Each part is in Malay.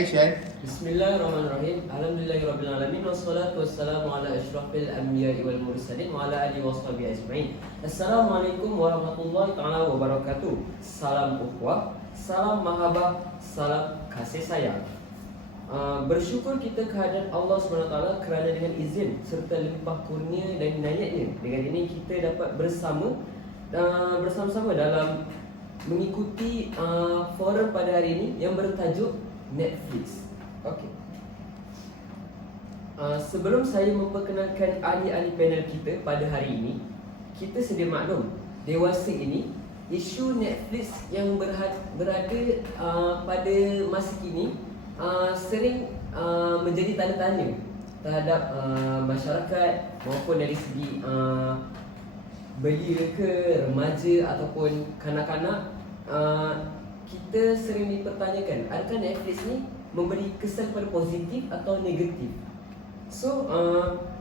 Aisyah. Bismillahirrahmanirrahim. Alhamdulillahirabbil alamin wassalatu wassalamu ala asyrafil anbiya'i wal mursalin wa ala alihi washabihi ajmain. Assalamualaikum warahmatullahi taala wabarakatuh. Salam ukhuwah, salam mahabbah, salam kasih sayang. Bersyukur kita kehadiran Allah SWT kerana dengan izin serta limpah kurnia dan inayatnya, dengan ini kita dapat bersama-sama dalam mengikuti forum pada hari ini yang bertajuk Netflix. Okey. Sebelum saya memperkenalkan ahli-ahli panel kita pada hari ini, kita sedia maklum dewasa ini isu Netflix yang berada pada masa kini sering menjadi tanda tanya terhadap masyarakat maupun dari segi belia ke remaja ataupun kanak-kanak. Kita sering dipertanyakan, adakah Netflix ni memberi kesan pada positif atau negatif? So,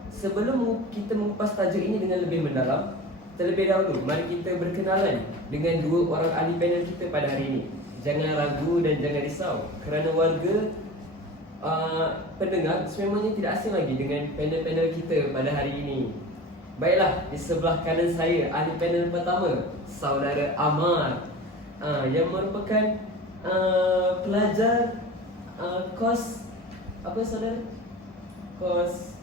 sebelum kita mengupas tajuk ini dengan lebih mendalam, terlebih dahulu mari kita berkenalan dengan dua orang ahli panel kita pada hari ini. Jangan ragu dan jangan risau kerana warga pendengar sememangnya tidak asing lagi dengan panel-panel kita pada hari ini. Baiklah, di sebelah kanan saya ahli panel pertama, saudara Amar, yang merupakan pelajar kos apa saudara? Kos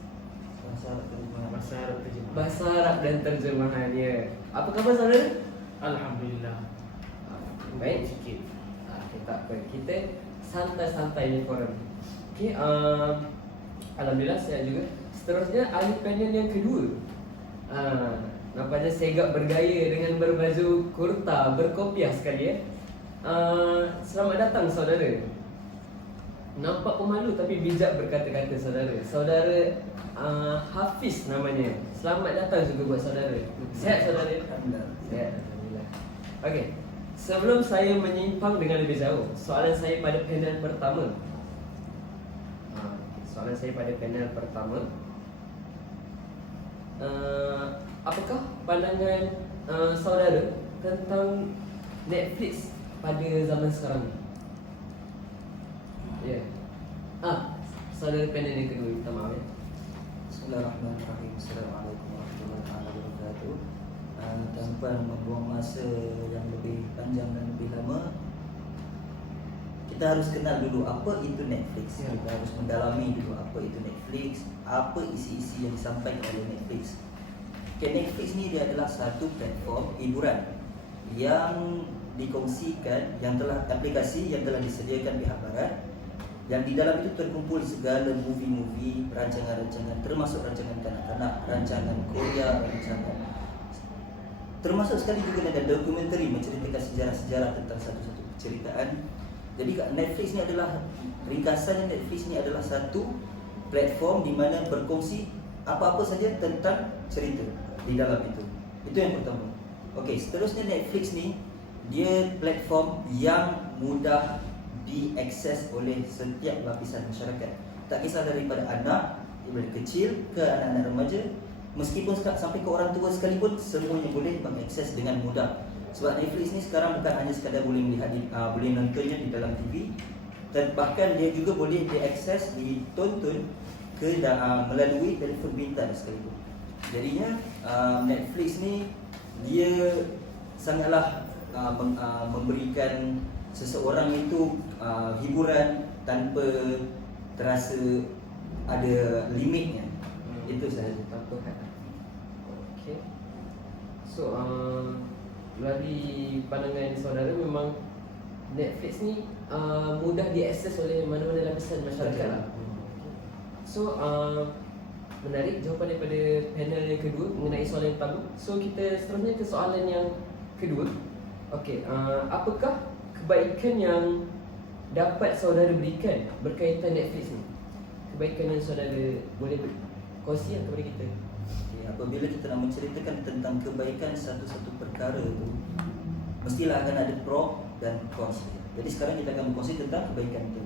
Bahasa Arab dan Terjemahan, ya. Apa khabar saudara? Alhamdulillah. Baik sikit. Okay, tak apa. Kita santai-santai ni korang. Okey, alhamdulillah sihat juga. Seterusnya ahli panel yang kedua. Nampaknya segak bergaya dengan berbaju kurta berkopiah sekali, ya. Selamat datang saudara. Nampak pemalu tapi bijak berkata-kata saudara. Saudara Hafiz namanya. Selamat datang juga buat saudara. Sihat saudara? Sihat, alhamdulillah. Okey. Sebelum saya menyimpang dengan lebih jauh, soalan saya pada panel pertama. Apakah pandangan saudara tentang Netflix pada zaman sekarang ni? Ya. Saudara panel yang kedua, minta maaf, ya. Bismillahirrahmanirrahim. Assalamualaikum warahmatullahi wabarakatuh. Tanpa membuang masa yang lebih panjang dan lebih lama, kita harus kenal dulu apa itu Netflix. Ya. Kita harus mendalami dulu apa itu Netflix, apa isi-isi yang disampaikan oleh Netflix. Okay, Netflix ni dia adalah satu platform hiburan yang dikongsikan, yang telah aplikasi yang telah disediakan pihak barat, yang di dalam itu terkumpul segala movie-movie, rancangan-rancangan, termasuk rancangan kanak-kanak, rancangan Korea, termasuk sekali juga dengan dokumentari menceritakan sejarah-sejarah tentang satu-satu penceritaan. Jadi Netflix ni adalah, ringkasannya Netflix ni adalah satu platform di mana berkongsi apa-apa saja tentang cerita di dalam itu. Itu yang pertama. Okey, seterusnya Netflix ni dia platform yang mudah diakses oleh setiap lapisan masyarakat. Tak kisah daripada anak, daripada kecil ke anak-anak remaja, meskipun sampai ke orang tua sekalipun, semuanya boleh mengakses dengan mudah. Sebab Netflix ni sekarang bukan hanya sekadar boleh melihat boleh nontonnya di dalam TV, bahkan dia juga boleh diakses, ditonton melalui telefon pintar sekalipun. Jadinya Netflix ni dia sangatlah memberikan seseorang itu hiburan tanpa terasa ada limitnya. Itu sahaja. Tanpa had. Okey. So, melalui pandangan saudara, memang Netflix ni mudah diakses oleh mana-mana lapisan masyarakat lah. So, menarik jawapan daripada panel yang kedua mengenai soalan yang pertama. So, kita seterusnya ke soalan yang kedua. Okey, apakah kebaikan yang dapat saudara berikan berkaitan Netflix ni? Kebaikan yang saudara boleh kongsi kepada kita. Okay, apabila kita nak menceritakan tentang kebaikan satu-satu perkara itu, mestilah akan ada pro dan cons. Jadi sekarang kita akan berkongsi tentang kebaikan itu.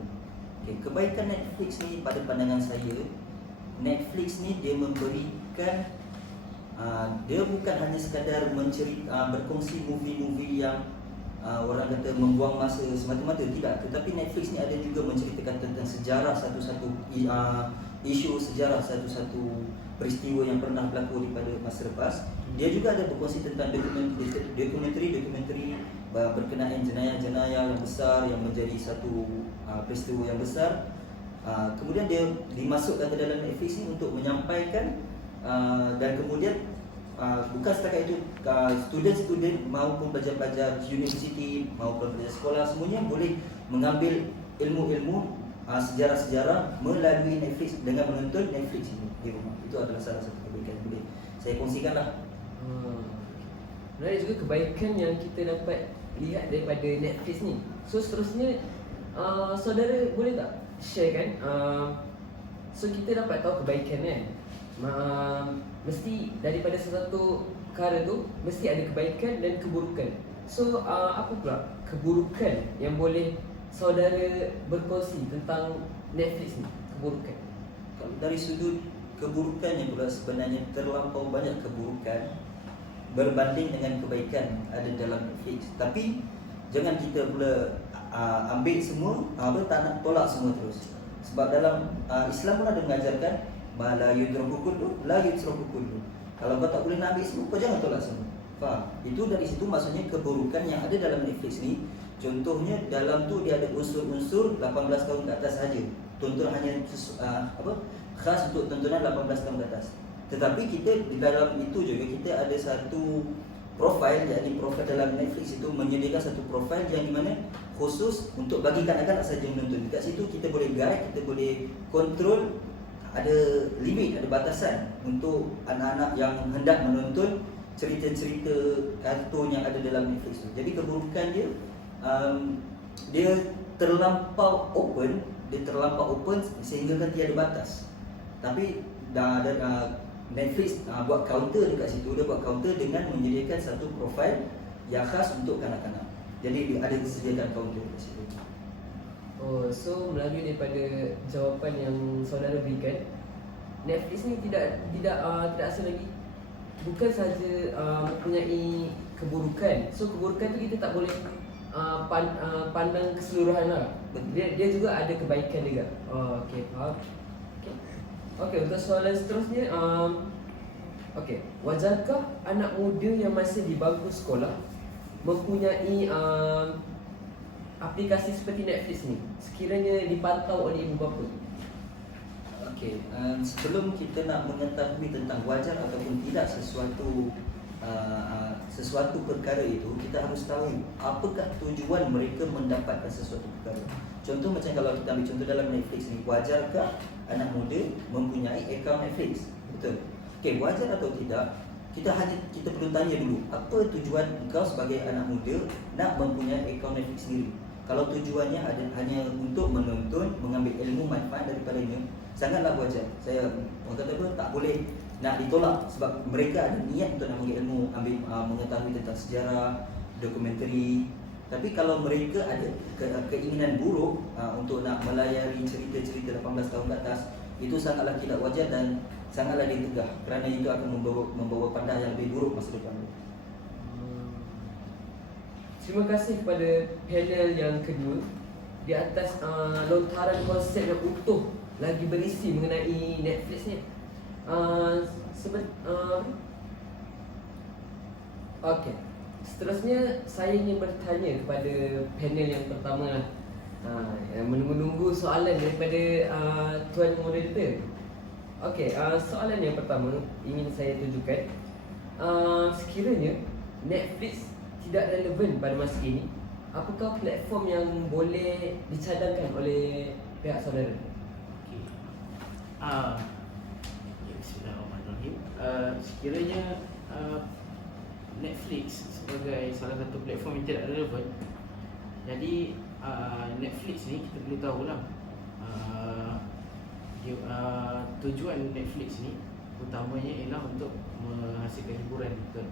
Okay, kebaikan Netflix ni pada pandangan saya, Netflix ni dia memberikan dia bukan hanya sekadar berkongsi movie-movie yang orang kata membuang masa semata-mata, tidak. Tetapi Netflix ni ada juga menceritakan tentang sejarah satu-satu isu, sejarah satu-satu peristiwa yang pernah berlaku pada masa lepas. Dia juga ada berkongsi tentang dokumentari berkenaan jenayah-jenayah yang besar yang menjadi satu peristiwa yang besar. Kemudian dia dimasukkan ke dalam Netflix ni untuk menyampaikan dan kemudian bukan setakat itu, student-student maupun pelajar-pelajar universiti maupun pelajar sekolah semuanya boleh mengambil ilmu-ilmu sejarah-sejarah melalui Netflix dengan menonton Netflix ini di rumah. Itu adalah salah satu kebaikan yang boleh saya kongsikanlah. Menarik juga kebaikan yang kita dapat lihat daripada Netflix ni. So seterusnya saudara boleh tak share kan, so kita dapat tahu kebaikan kan, mesti daripada sesuatu perkara tu mesti ada kebaikan dan keburukan. So apa pula keburukan yang boleh saudara berkongsi tentang Netflix ni, keburukan? Kalau dari sudut keburukannya pula, sebenarnya terlampau banyak keburukan berbanding dengan kebaikan ada dalam Netflix. Tapi jangan kita pula ambil semua, tak nak tolak semua terus. Sebab dalam Islam pun ada mengajarkan la yudraku kullu la yutraku kullu. Kalau kau tak boleh nak ambil semua, kau jangan tolak semua. Faham? Itu dari situ maksudnya keburukan yang ada dalam Netflix ni. Contohnya dalam tu dia ada unsur-unsur 18 tahun ke atas saja. Tonton hanya khas untuk tontonan 18 tahun ke atas. Tetapi kita di dalam itu juga kita ada satu profil, jadi profil dalam Netflix itu menyediakan satu profil yang di mana khusus untuk bagi kanak-kanak saja menonton. Dekat situ kita boleh guide, kita boleh kontrol, ada limit, ada batasan untuk anak-anak yang hendak menonton cerita-cerita kartun yang ada dalam Netflix itu. Jadi keburukan dia, dia terlampau open, sehingga kan tiada batas. Tapi Netflix buat counter dekat situ, dia buat counter dengan menyediakan satu profil yang khas untuk kanak-kanak. Jadi dia ada disediakan counter dekat situ. Oh, so melalui daripada jawapan yang saudara berikan, Netflix ni tidak asal lagi bukan sahaja mempunyai keburukan. So keburukan tu kita tak boleh pandang keseluruhan lah. Dia juga ada kebaikan juga. Oh, okey, faham. Okey, untuk soalan seterusnya, wajarkah anak muda yang masih di bangku sekolah mempunyai aplikasi seperti Netflix ni sekiranya dipantau oleh ibu bapa? Okey, sebelum kita nak mengetahui tentang wajar ataupun tidak sesuatu perkara itu, kita harus tahu apakah tujuan mereka mendapatkan sesuatu perkara. Contoh macam kalau kita ambil contoh dalam Netflix ni, wajarkah anak muda mempunyai akaun Netflix? Betul. Okey, wajar atau tidak? Kita perlu tanya dulu, apa tujuan engkau sebagai anak muda nak mempunyai akaun Netflix sendiri? Kalau tujuannya hanya untuk menonton, mengambil ilmu manfaat daripadanya, sangatlah wajar. Saya orang kata tak boleh nak ditolak sebab mereka ada niat untuk nak mengambil ilmu, mengetahui tentang sejarah, dokumentari. Tapi kalau mereka ada keinginan buruk untuk nak melayari cerita-cerita 18 tahun ke atas, itu sangatlah tidak wajar dan sangatlah ditegah, kerana itu akan membawa pandangan yang lebih buruk masa depan. Terima kasih kepada panel yang kedua di atas lontaran konsep yang utuh lagi berisi mengenai Netflix ni. Okey. Seterusnya saya ingin bertanya kepada panel yang pertama lah. Menunggu-nunggu soalan daripada tuan moderator. Okey, soalan yang pertama ingin saya tunjukkan, sekiranya Netflix tidak relevan pada masa ini, apakah platform yang boleh dicadangkan oleh pihak saudara? Okey. Bismillahirrahmanirrahim. Sekiranya Netflix sebagai salah satu platform yang tidak relevan, jadi Netflix ni kita perlu tahulah tujuan Netflix ni utamanya ialah untuk menghasilkan hiburan, betul.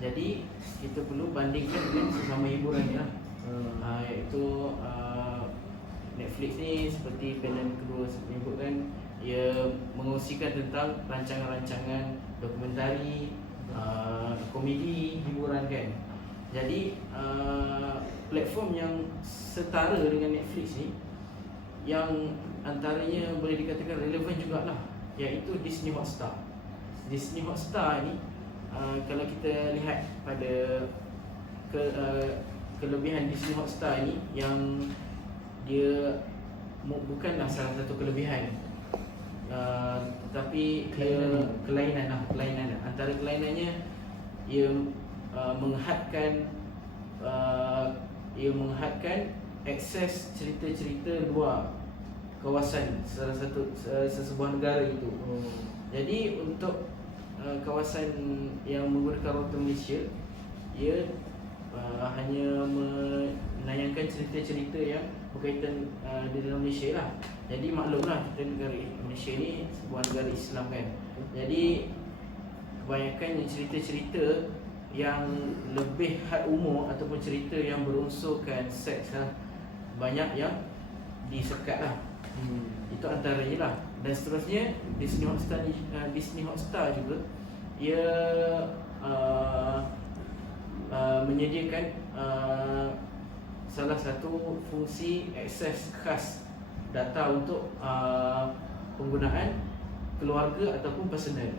Jadi kita perlu bandingkan dengan sesama hiburan ni lah. Iaitu Netflix ni seperti panel kedua menyebutkan, ia mengongsikan tentang rancangan-rancangan dokumentari, komedi, hiburan kan. Jadi platform yang setara dengan Netflix ni, yang antaranya boleh dikatakan relevan jugalah, iaitu Disney Hotstar. Disney Hotstar ni kalau kita lihat pada kelebihan Disney Hotstar ni, yang dia bukanlah salah satu kelebihan, tetapi kelainan. Antara kelainannya, ia menghadkan akses cerita-cerita luar kawasan sesebuah negara itu. Jadi untuk kawasan yang menggunakan router Malaysia, ia hanya menayangkan cerita-cerita yang berkaitan di dalam Malaysia lah. Jadi maklumlah, kita negara Malaysia ni sebuah negara Islam kan. Jadi kebanyakan cerita-cerita yang lebih had umur ataupun cerita yang berunsurkan seks lah, banyak yang disekat lah. Itu antaranya lah. Dan seterusnya Disney Hotstar juga, ia menyediakan salah satu fungsi akses khas data untuk penggunaan keluarga ataupun personal.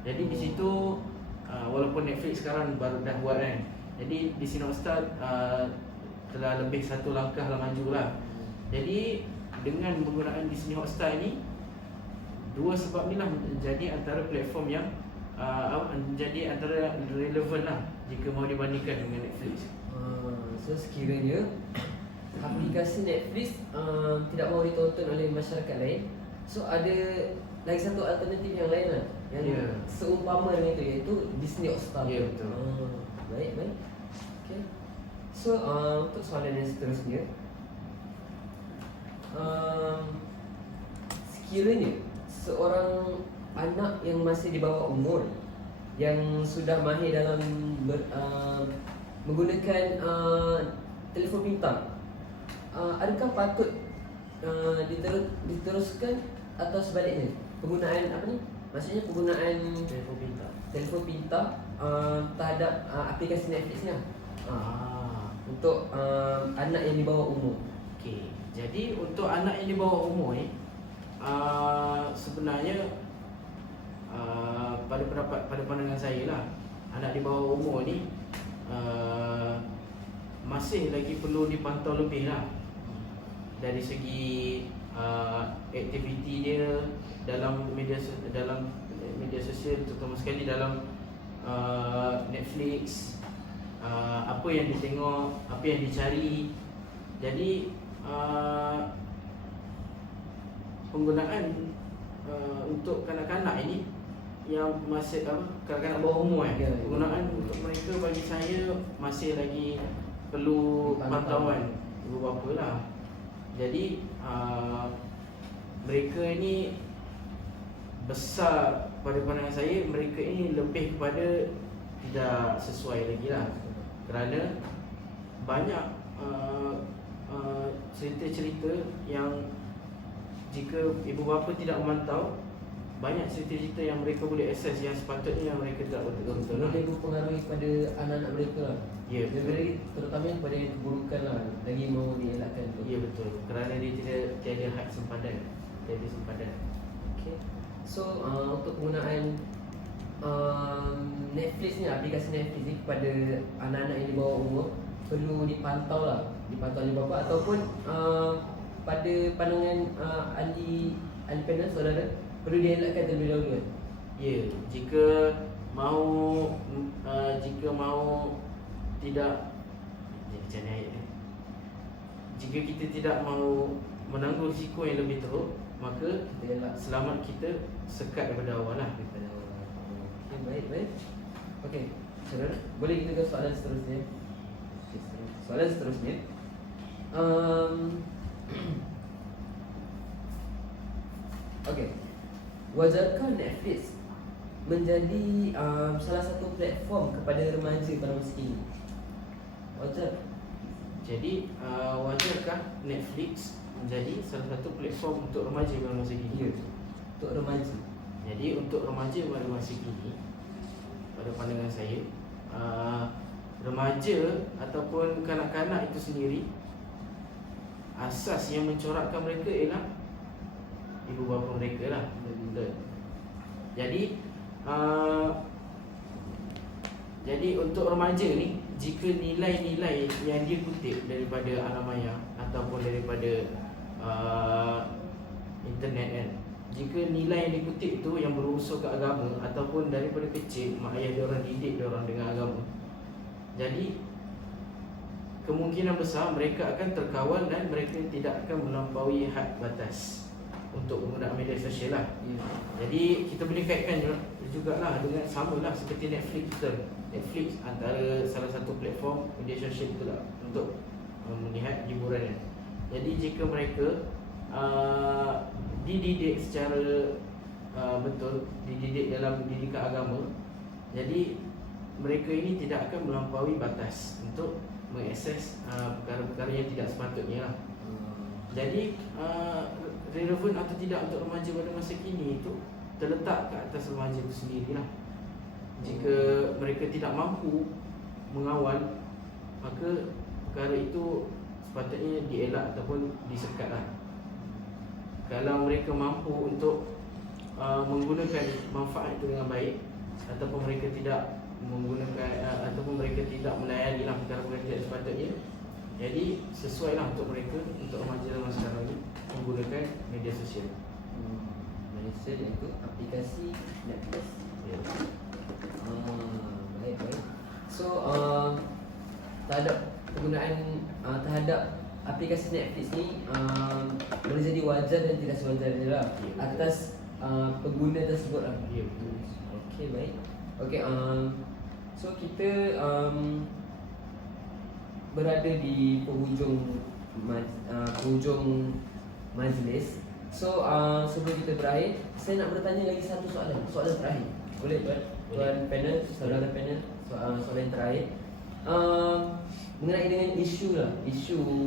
Jadi di situ walaupun Netflix sekarang baru dah buat kan, jadi Disney Hotstar telah lebih satu langkah maju lah. Jadi dengan penggunaan Disney Hotstar ni, dua sebab ni lah menjadi antara platform yang menjadi antara relevan lah jika mau dibandingkan dengan Netflix. So sekiranya aplikasi Netflix tidak mahu ditonton oleh masyarakat lain, so ada lagi satu alternatif yang lain lah, yang seumpama dengan itu, iaitu Disney Hotstar. Ya, betul. Baik. Okay. So untuk soalan yang seterusnya, sekiranya seorang anak yang masih di bawah umur, yang sudah mahir dalam menggunakan telefon pintar, adakah patut diteruskan atau sebaliknya penggunaan maksudnya penggunaan telefon pintar terhadap aplikasi Netflix ni untuk anak yang di bawah umur? Okey, jadi untuk anak yang di bawah umur ni, sebenarnya pada pandangan saya lah, anak di bawah umur ni masih lagi perlu dipantau lebih lah, dari segi aktiviti dia dalam media sosial, terutama sekali dalam Netflix, apa yang ditengok, apa yang dicari. Jadi penggunaan untuk kanak-kanak ini yang masih kanak-kanak bawah umur penggunaan untuk mereka bagi saya masih lagi perlu pantauan ibu bapa lah. Jadi mereka ni besar, pada pandangan saya mereka ini lebih kepada tidak sesuai lagi lah, kerana banyak cerita-cerita yang jika ibu bapa tidak memantau, banyak cerita-cerita yang mereka boleh akses yang sepatutnya mereka tidak betul-betul Lebih berpengaruh kepada anak-anak mereka lah. Ya, betul. Terutama kepada yang keburukan lah, lagi mau dielakkan tu. Ya, betul. Kerana dia tiada had sempadan. Okay. So untuk penggunaan Netflix ni, aplikasi Netflix ni kepada anak-anak yang di bawah umur, perlu dipantau oleh bapa, ataupun pada pandangan ahli panel saudara, perlu dielakkan terlebih dahulu kan? Ya, jika mau tidak, macam mana ayat ni? Jika kita tidak mau menanggung risiko yang lebih teruk, maka selamat kita sekat daripada awal lah. Okay, baik. Okay, saudara, boleh kita ke soalan seterusnya? Soalan seterusnya, okay, wajarkah Netflix menjadi salah satu platform kepada remaja pada masa kini? Wajar? Jadi wajarkah Netflix menjadi salah satu platform untuk remaja pada masa kini? Ya, untuk remaja. Jadi untuk remaja pada masa kini, pada pandangan saya, remaja ataupun kanak-kanak itu sendiri, asas yang mencorakkan mereka ialah ibu bapa mereka lah. Betul. Jadi untuk remaja ni, jika nilai-nilai yang dia kutip daripada alam maya ataupun daripada internet kan, jika nilai yang dikutip itu yang berunsur ke agama ataupun daripada kecil mak ayah dia orang didik dia orang dengan agama, jadi kemungkinan besar mereka akan terkawal dan mereka tidak akan melampaui had batas untuk menggunakan media sosial lah. Jadi kita boleh kaitkan jugalah dengan samalah seperti Netflix kita. Netflix antara salah satu platform media sosial itulah untuk melihat hiburan. Jadi jika mereka dididik secara betul, dididik dalam didikan agama, jadi mereka ini tidak akan melampaui batas untuk mengakses perkara-perkara yang tidak sepatutnya lah. Jadi relevan atau tidak untuk remaja pada masa kini itu terletak ke atas remaja itu sendirilah. Jika mereka tidak mampu mengawal, maka perkara itu sepatutnya dielak ataupun disekatlah. Kalau mereka mampu untuk menggunakan manfaat itu dengan baik, ataupun mereka tidak menggunakan ataupun mereka tidak melayani lah perkara-perkara tidak sepatutnya, jadi sesuailah untuk mereka, untuk remaja zaman sekarang ini menggunakan media sosial. Media sosial iaitu aplikasi Netflix. Baik. So terhadap penggunaan terhadap aplikasi Netflix ni boleh jadi wajar dan tidak sewajarnya lah atas pengguna tersebut lah. Ya, betul. Okey, baik. Okey, so kita berada di penghujung majlis. So sebelum kita berakhir, saya nak bertanya lagi satu soalan terakhir. Boleh tuan panel, saudara panel, soalan terakhir. Mengenai dengan isu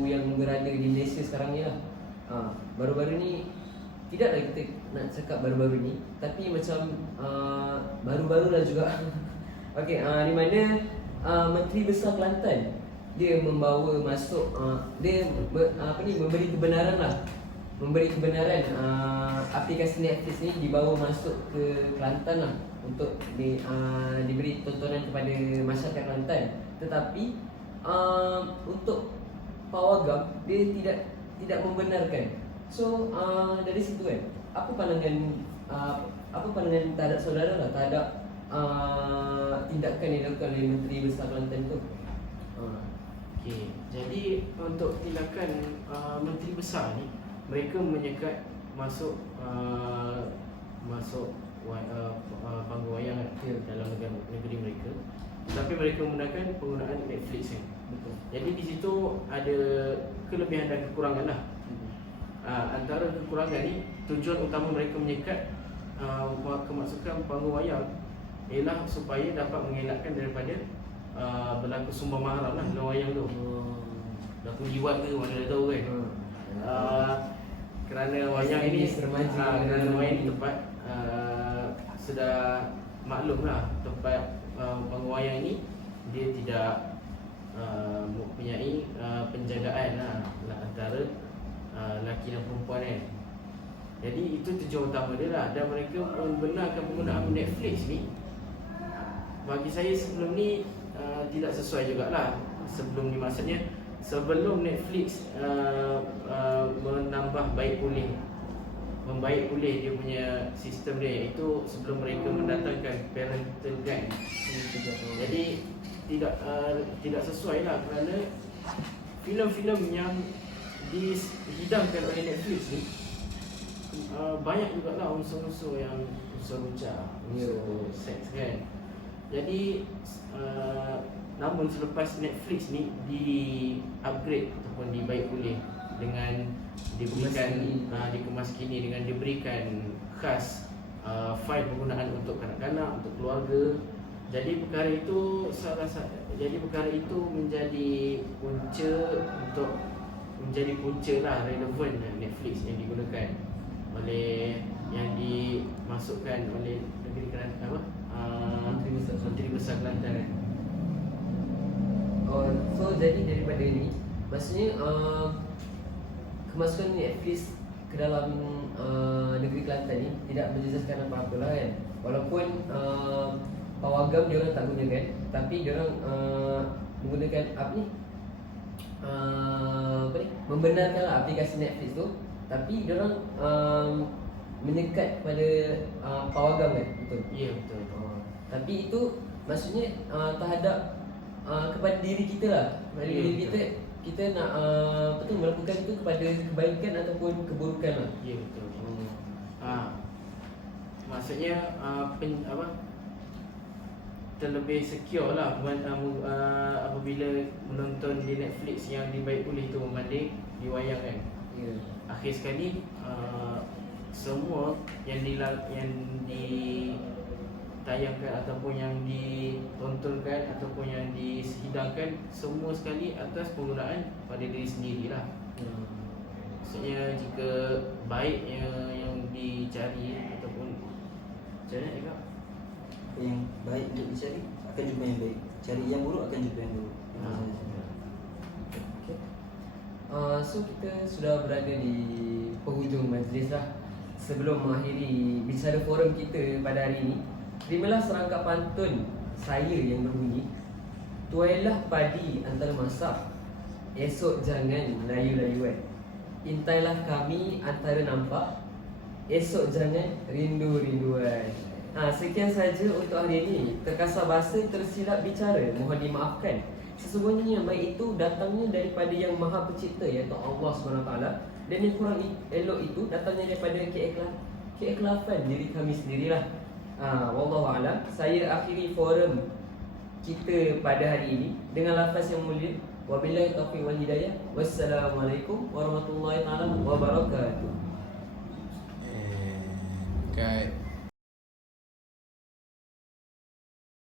yang berada di Malaysia sekarang ni lah. Baru-baru ni, tidaklah kita nak cakap baru-baru ni, tapi macam baru-baru lah juga. Okey, di mana Menteri Besar Kelantan dia membawa masuk memberi kebenaran aplikasi Netflix ni dibawa masuk ke Kelantan lah untuk diberi tontonan kepada masyarakat Kelantan. Tetapi untuk pawagam dia tidak membenarkan. So dari situ kan, apa pandangan terhadap saudara lah terhadap tindakan yang dilakukan oleh Menteri Besar Kelantan tu? Okey, jadi untuk tindakan Menteri Besar ni, mereka menyekat masuk panggung wayang dalam negeri mereka, tapi mereka menggunakan penggunaan Netflix ni. Betul. Jadi di situ ada kelebihan dan kekurangan lah. Antara kekurangan ni, tujuan utama mereka menyekat kemasukan panggung wayang ialah supaya dapat mengelakkan daripada berlaku sumbang mahram lah dalam wayang tu. Berlaku jiwat ke mana dah tahu kan. Kerana wayang ini kerana wayang ini tempat sudah maklum lah, tempat panggung wayang ini dia tidak mempunyai penjagaan lah antara lelaki dan perempuan kan. Jadi itu tujuan utama dia lah. Dan mereka membenarkan penggunaan Netflix ni, bagi saya sebelum ni tidak sesuai jugalah. Sebelum ni maksudnya sebelum Netflix membaik pulih dia punya sistem dia, iaitu sebelum mereka mendatangkan parental guide. Jadi tidak sesuai lah, kerana filem-filem yang dihidangkan oleh Netflix ni banyak jugalah unsur-unsur yang unsur runcah, unsur seks kan. Jadi namun selepas Netflix ni di-upgrade ataupun dibaik pulih dengan dikemas kini dengan diberikan khas fail penggunaan untuk kanak-kanak, untuk keluarga. Jadi perkara itu menjadi punca lah relevan Netflix yang digunakan oleh yang dimasukkan oleh negeri Kelantan Menteri Besar Kelantan. Oh, so jadi daripada ni, maksudnya kemasukan Netflix ke dalam negeri Kelantan ni tidak menjejaskan apa-apa lah kan. Walaupun pawagam dia orang tak gunakan, tapi dia orang menggunakan apa ni? Membenarkanlah aplikasi Netflix tu, tapi dia orang menyekat kepada pawagam kan, betul? Ya, betul. Tapi itu maksudnya terhadap kepada diri kita lah. Kepada Ya, diri betul. kita nak melakukan itu kepada kebaikan ataupun keburukan lah. Ya, betul. Maksudnya terlebih secure lah apabila menonton di Netflix yang dibaik pulih tu membanding di wayang kan. Ya. Akhir sekali semua yang ditayangkan ataupun yang ditontonkan ataupun yang dihidangkan semua sekali atas penggunaan pada diri sendirilah. Maksudnya jika baik yang dicari ataupun macam mana cakap? Yang baik untuk dicari akan jumpa yang baik. Cari yang buruk akan jumpa yang buruk. Okay. So kita sudah berada di penghujung majlis lah. Sebelum mengakhiri bicara forum kita pada hari ini, terimalah serangkap pantun saya yang berbunyi, tuailah padi antara masak, esok jangan layu-layuan. Intailah kami antara nampak, esok jangan rindu-rinduan. Sekian saja untuk hari ini. Terkasar bahasa, tersilap bicara, mohon dimaafkan. Sesungguhnya yang baik itu datangnya daripada yang Maha Pencipta, iaitu Allah SWT. Dan yang kurang elok itu datangnya daripada keikhlafan diri kami sendirilah. Wallahualam. Saya akhiri forum kita pada hari ini dengan lafaz yang mulia. Wabillahi taufiq wal hidayah. Wassalamualaikum warahmatullahi taala wabarakatuh. Kat